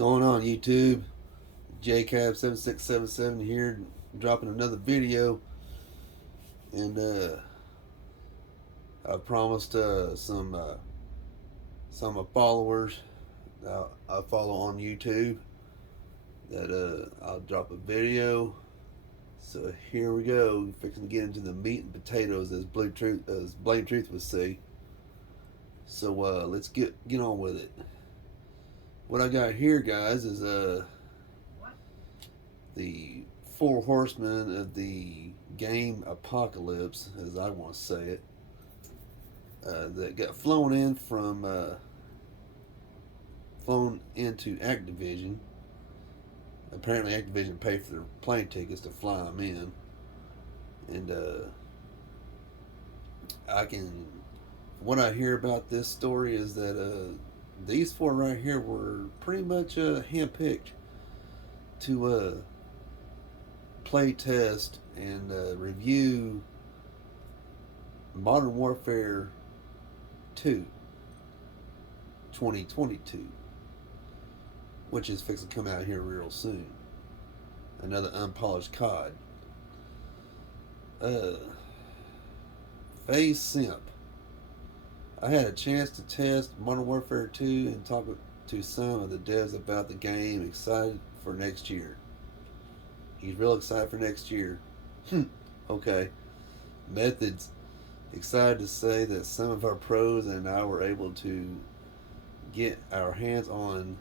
Going on YouTube? JCab7677 here, dropping another video, and I promised some of followers I follow on YouTube that I'll drop a video. So here we go, fixing to get into the meat and potatoes, as Blame Truth would say. So let's get on with it. What I got here, guys, is the Four Horsemen of the game apocalypse, as I want to say it, that got flown into Activision. Apparently, Activision paid for their plane tickets to fly them in, and what I hear about this story is that these four right here were pretty much handpicked to play test and review Modern Warfare 2 2022, which is fixing to come out here real soon. Another unpolished COD. Phase Simp. I had a chance to test Modern Warfare 2 and talk to some of the devs about the game, excited for next year. He's real excited for next year. Okay. Methods. Excited to say that some of our pros and I were able to get our hands on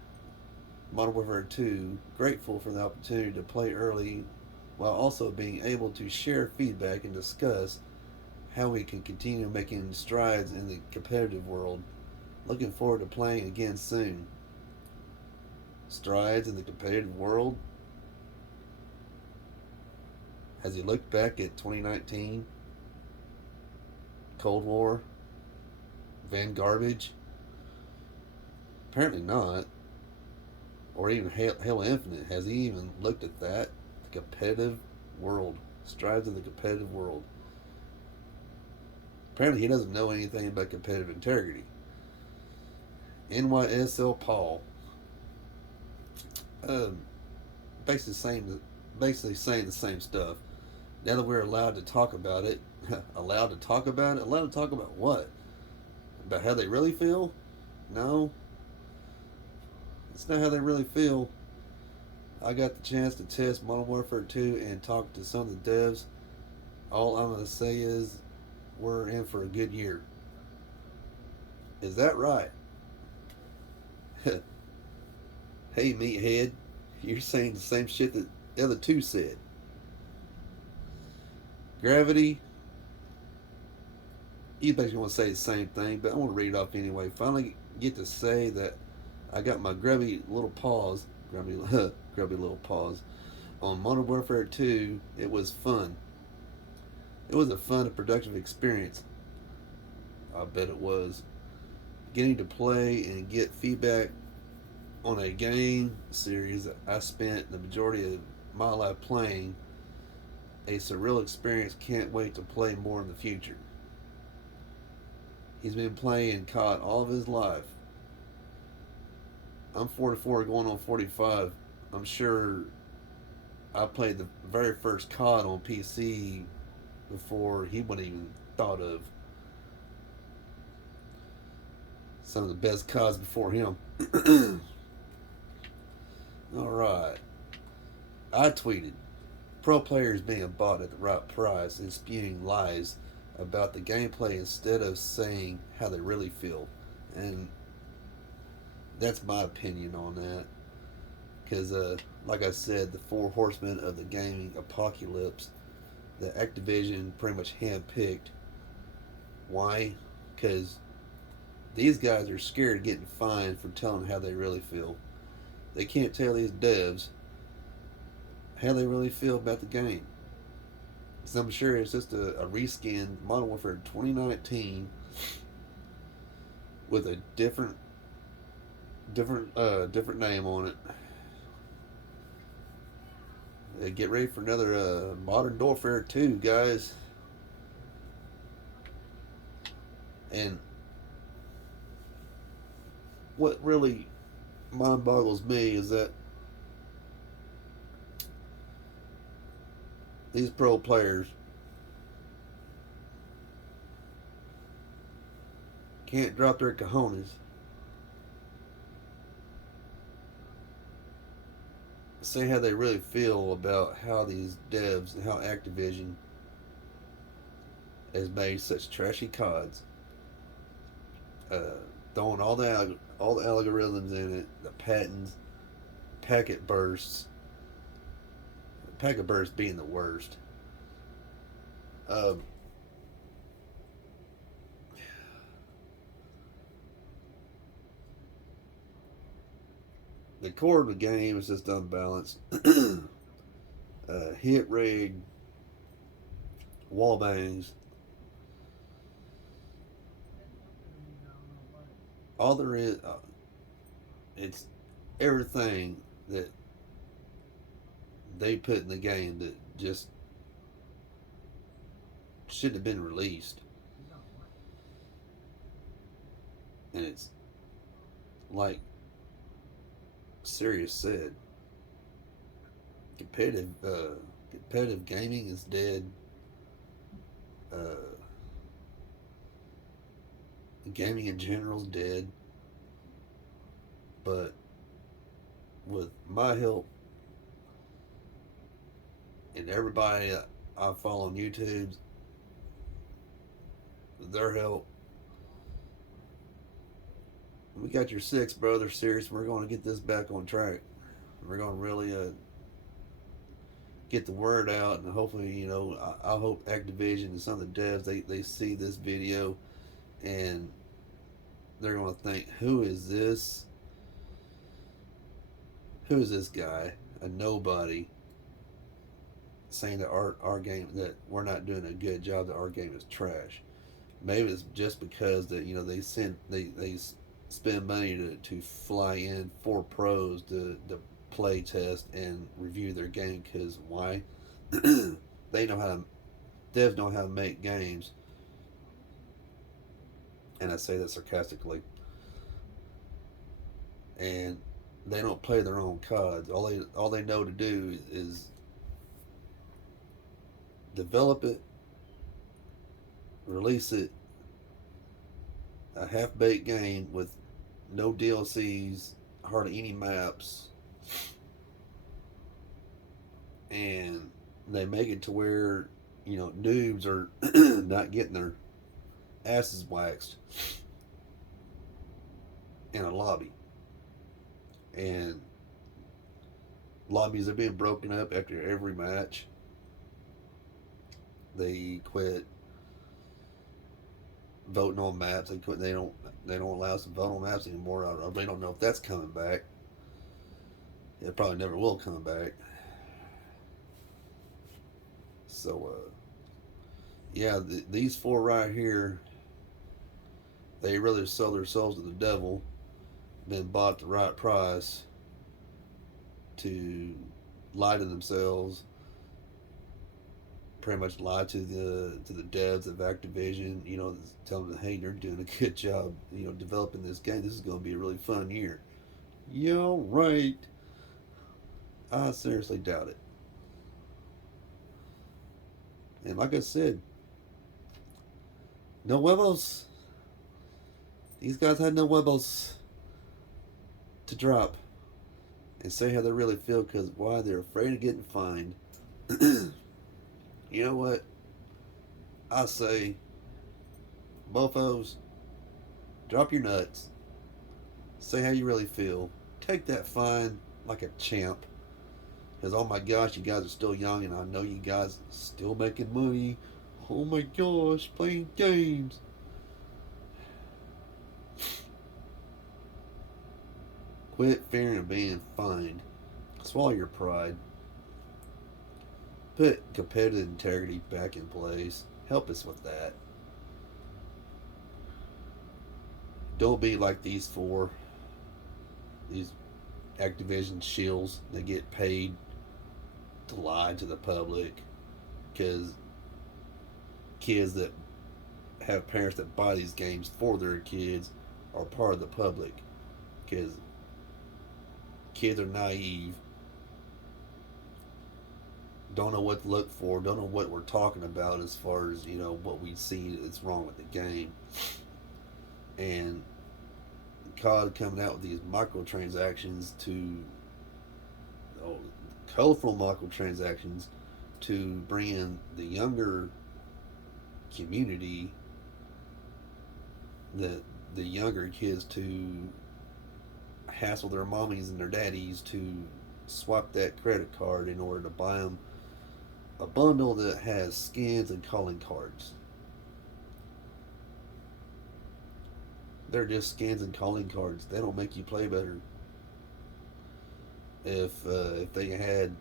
Modern Warfare 2. Grateful for the opportunity to play early while also being able to share feedback and discuss how we can continue making strides in the competitive world. Looking forward to playing again soon. Strides in the competitive world? Has he looked back at 2019? Cold War? Van Garbage? Apparently not. Or even Halo Infinite. Has he even looked at that? The competitive world. Strides in the competitive world. Apparently he doesn't know anything about competitive integrity. NYSL Paul. Basically saying the same stuff. Now that we're allowed to talk about it, allowed to talk about it? Allowed to talk about what? About how they really feel? No. It's not how they really feel. I got the chance to test Modern Warfare 2 and talk to some of the devs. All I'm going to say is we're in for a good year. Is that right? Hey, meathead, you're saying the same shit that the other two said. Gravity, you basically want to say the same thing, but I want to read it off anyway. Finally get to say that I got my grubby little paws on Modern Warfare 2. It was fun. It was a fun and productive experience. I bet it was. Getting to play and get feedback on a game series that I spent the majority of my life playing. A surreal experience. Can't wait to play more in the future. He's been playing COD all of his life. I'm 44 going on 45. I'm sure I played the very first COD on PC before he wouldn't even thought of some of the best CODs before him. Alright. I tweeted, pro players being bought at the right price and spewing lies about the gameplay instead of saying how they really feel. And that's my opinion on that. Because, like I said, the Four Horsemen of the gaming apocalypse, the Activision pretty much handpicked. Why? Because these guys are scared of getting fined for telling how they really feel. They can't tell these devs how they really feel about the game. So I'm sure it's just a reskinned Modern Warfare 2019 with a different name on it. Get ready for another Modern Warfare 2, guys. And what really mind boggles me is that these pro players can't drop their cojones, say how they really feel about how these devs and how Activision has made such trashy CODs, uh, throwing all the algorithms in it, the patents, packet bursts, packet bursts being the worst. Um, the core of the game is just unbalanced. Hit rig, wall bangs, all there is. It's everything that they put in the game that just shouldn't have been released, and it's like Sirius said, competitive competitive gaming is dead. Uh, Gaming in general is dead. But with my help and everybody I follow on YouTube, with their help, we got your six, brother. Serious. We're going to get this back on track. We're going to really get the word out, and hopefully, I hope Activision and some of the devs they see this video and they're going to think, who is this? Who is this guy? A nobody saying that our game, that we're not doing a good job, that our game is trash. Maybe it's just because that they spend money to fly in four pros to play test and review their game. Because why? They know how to devs know how to make games, and I say that sarcastically. And they don't play their own CODs. All they know to do is develop it, release it, a half baked game with no DLCs, hardly any maps, and they make it to where noobs are not getting their asses waxed in a lobby, and lobbies are being broken up after every match. They quit voting on maps. They don't allow us to vote on maps anymore. I really don't know if that's coming back. It probably never will come back. So yeah, these four right here, they really sell their souls to the devil. Been bought at the right price to lie to themselves, pretty much lie to the devs of Activision. Tell them, hey, you're doing a good job. Developing this game. This is going to be a really fun year. Yeah, right. I seriously doubt it. And like I said, no huevos. These guys had no huevos to drop and say how they really feel, because why, they're afraid of getting fined. You know what? I say, mofos, drop your nuts. Say how you really feel. Take that fine like a champ. Because, oh my gosh, you guys are still young, and I know you guys are still making money. Oh my gosh, playing games. Quit fearing of being fined. Swallow your pride. Put competitive integrity back in place. Help us with that. Don't be like these four. These Activision shills that get paid to lie to the public, because kids that have parents that buy these games for their kids are part of the public. Because kids are naive, don't know what to look for, don't know what we're talking about as far as what we see that's wrong with the game, and COD coming out with these microtransactions to oh, colorful microtransactions to bring in the younger community, the younger kids to hassle their mommies and their daddies to swap that credit card in order to buy them a bundle that has skins and calling cards. They're just skins and calling cards. They don't make you play better. If they had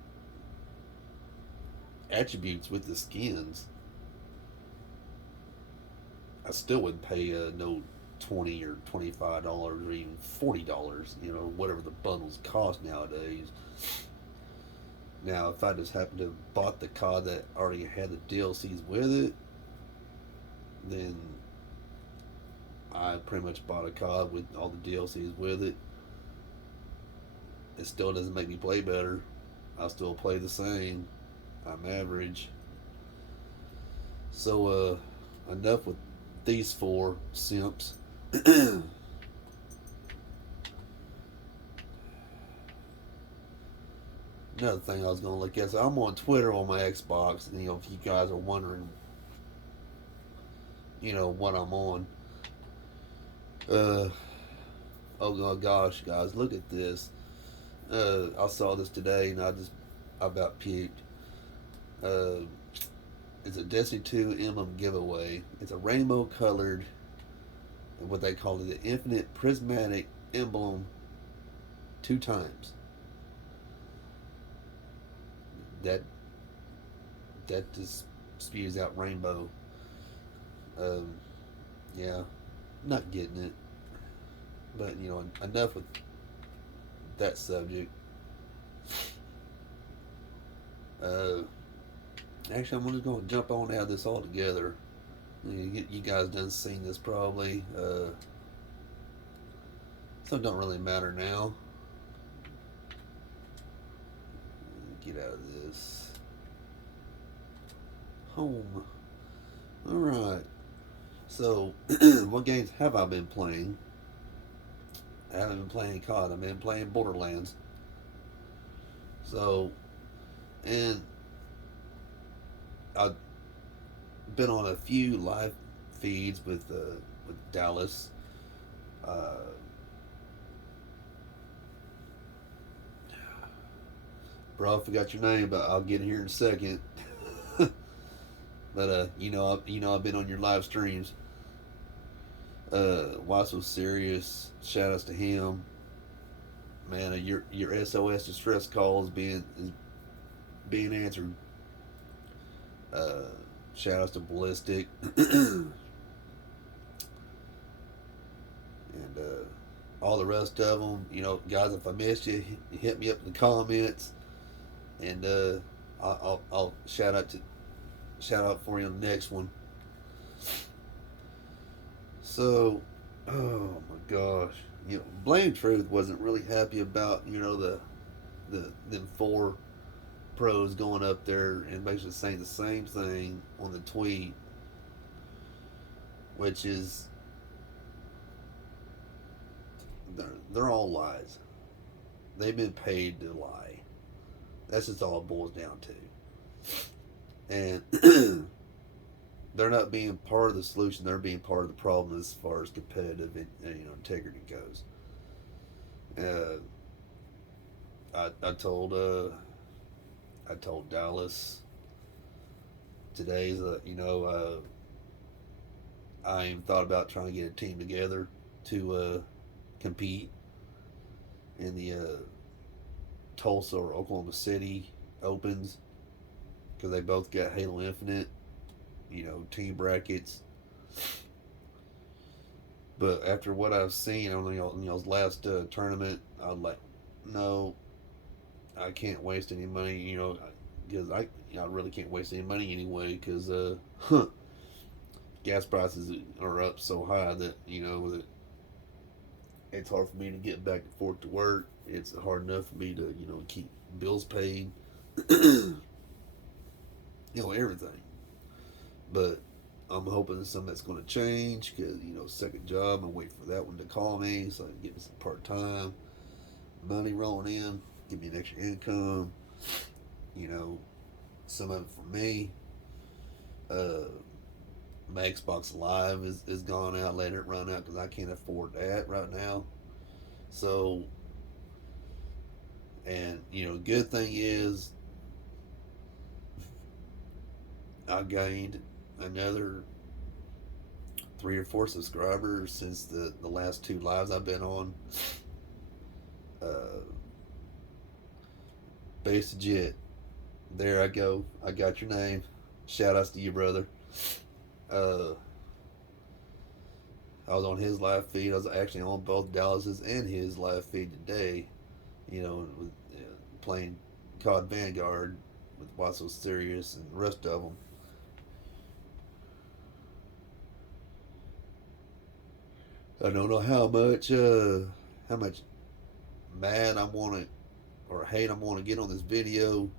attributes with the skins, I still wouldn't pay no $20 or $25 or even $40. Whatever the bundles cost nowadays. Now, if I just happened to have bought the COD that already had the DLCs with it, then I pretty much bought a COD with all the DLCs with it. It still doesn't make me play better. I still play the same. I'm average. So, enough with these four simps. Another thing I was going to look at, so I'm on Twitter on my Xbox, and if you guys are wondering, what I'm on. Oh gosh, guys, look at this. I saw this today, and I about puked. It's a Destiny 2 emblem giveaway. It's a rainbow colored, what they call it, the infinite prismatic emblem 2 times. That just spews out rainbow. Yeah, not getting it. But enough with that subject. Actually, I'm just going to jump on out of this altogether. You guys done seen this probably. So it don't really matter now. Get out of this. Home. Alright. So, what games have I been playing? I haven't been playing COD. I've been playing Borderlands. So, and I've been on a few live feeds with Dallas. Bro, I forgot your name, but I'll get here in a second. But I've been on your live streams. Why So Serious? Shout outs to him. Man, your SOS distress call is being answered. Shout outs to Ballistic. And all the rest of them. Guys, if I missed you, hit me up in the comments, and I'll shout out for you on the next one. So, oh my gosh, Blame Truth wasn't really happy about them 4 pros going up there and basically saying the same thing on the tweet, which is they're all lies. They've been paid to lie. That's just all it boils down to. And they're not being part of the solution. They're being part of the problem as far as competitive integrity goes. I told Dallas today's I even thought about trying to get a team together to compete in the Tulsa or Oklahoma City Opens, because they both got Halo Infinite, team brackets. But after what I've seen on y'all's last tournament, I was like, no, I can't waste any money, because I really can't waste any money anyway, because gas prices are up so high that that it's hard for me to get back and forth to work It's hard enough for me to keep bills paid, everything. But I'm hoping some that's going to change because second job. I'm waiting for that one to call me so I can get me some part time money rolling in, give me an extra income. You know, some of it for me. Uh, my Xbox Live is gone out. Let it run out because I can't afford that right now. So, and good thing is I gained another 3 or 4 subscribers since the last 2 lives I've been on. Uh, Base Jet, there I go. I got your name. Shout outs to you, brother. Uh, I was on his live feed. I was actually on both Dallas's and his live feed today. With, playing COD Vanguard with Why So Serious and the rest of them. I don't know how much mad I want to or hate I want to get on this video.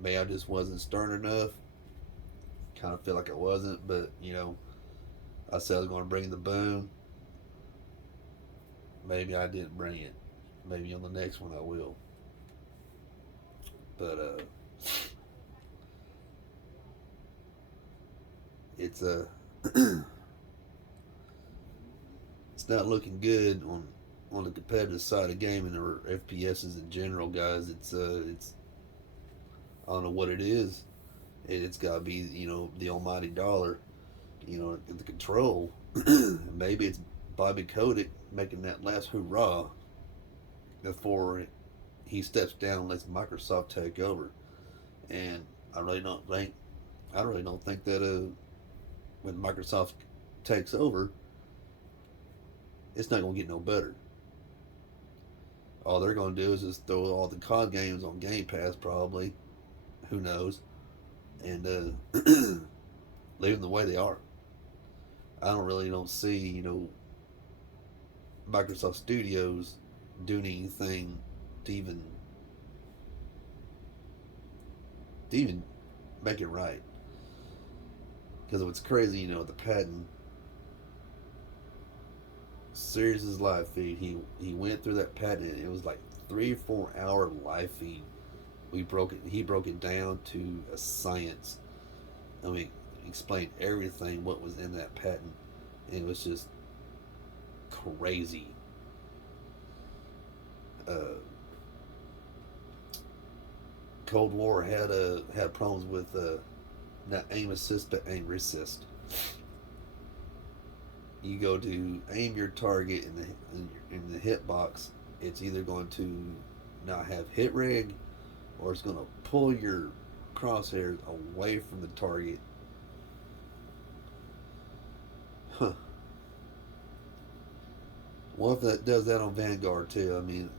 Maybe I just wasn't stern enough. Kind of feel like I wasn't, but I said I was going to bring the boom. Maybe I didn't bring it. Maybe on the next one I will. But it's it's not looking good on the competitive side of gaming or FPSs in general, guys. It's I don't know what it is. It's got to be the almighty dollar, the control. Maybe it's Bobby Kotick making that last hurrah before he steps down and lets Microsoft take over. And I really don't think that when Microsoft takes over, it's not going to get no better. All they're going to do is just throw all the COD games on Game Pass, probably. Who knows? And leave them the way they are. I don't see Microsoft Studios doing anything to even make it right. Because what's crazy, the patent Sirius's live feed, he went through that patent. It was like 3 or 4 hour live feed. He broke it down to a science. I mean, explained everything what was in that patent. And it was just crazy. Uh, Cold War had problems with not aim assist but aim resist. You go to aim your target in the hitbox, it's either going to not have hit reg or it's going to pull your crosshairs away from the target. Huh. What if that does that on Vanguard too? I mean,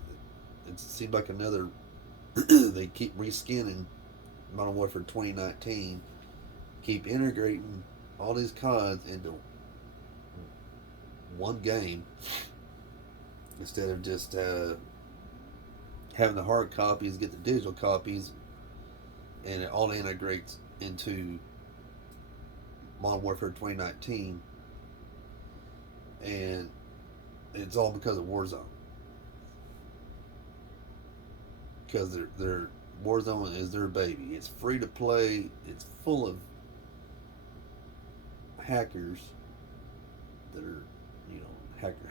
it seems like another. They keep reskinning Modern Warfare 2019, keep integrating all these CODs into one game instead of just having the hard copies get the digital copies, and it all integrates into Modern Warfare 2019, and it's all because of Warzone. Because their Warzone is their baby. It's free to play. It's full of hackers that are,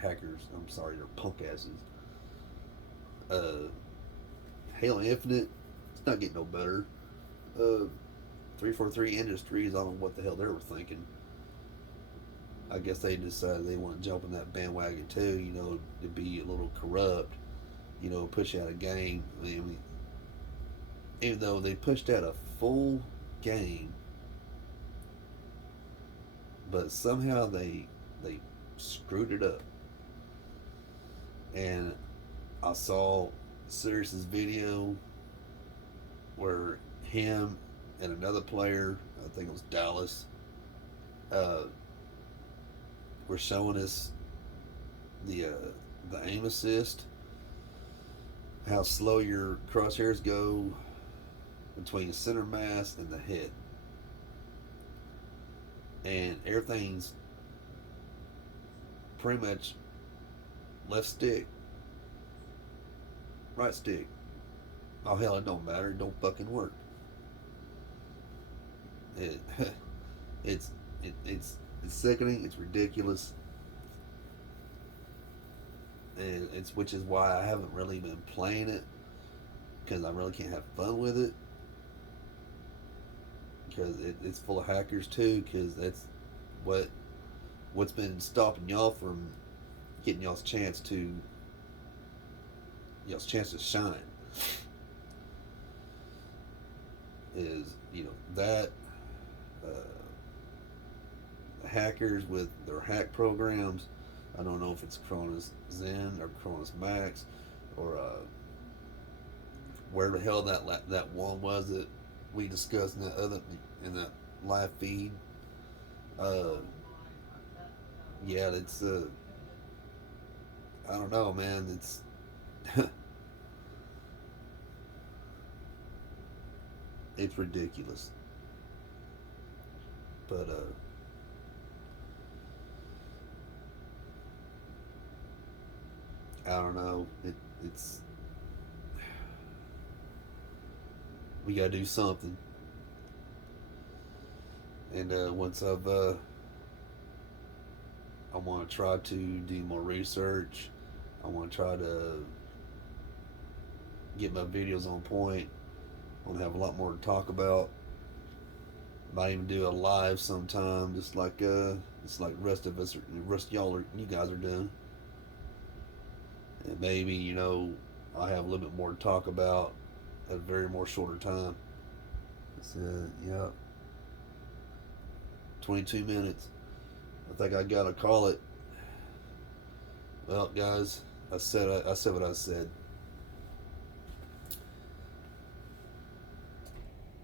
hackers. I'm sorry, they're punk asses. Halo Infinite, it's not getting no better. 343 Industries, I don't know what the hell they were thinking. I guess they decided they want to jump on that bandwagon too, to be a little corrupt, push out a game. I mean, even though they pushed out a full game, but somehow they screwed it up. And I saw Sirius's video where him and another player, I think it was Dallas, were showing us the aim assist, how slow your crosshairs go between the center mass and the head, and everything's pretty much left stick, right stick. Oh hell, it don't matter. It don't fucking work. It, it's it's sickening. It's ridiculous, and it's which is why I haven't really been playing it because I really can't have fun with it because it's full of hackers too. Because that's what what's been stopping y'all from getting y'all's chance to shine is that uh, hackers with their hack programs. I don't know if it's Cronus Zen or Cronus Max or where the hell that one was that we discussed in that live feed. Uh, yeah, it's I don't know, man. It's it's ridiculous, but I don't know. It's we gotta do something, and once I want to try to do more research. I want to try to get my videos on point. I want to have a lot more to talk about. Might even do a live sometime, just like the rest of us, rest of you guys are doing. And maybe I have a little bit more to talk about at a very more shorter time. It's yeah, 22 minutes. I think I gotta call it. Well, guys, I said what I said.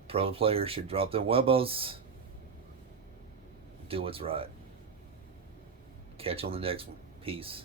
Pro players should drop their huevos. Do what's right. Catch you on the next one. Peace.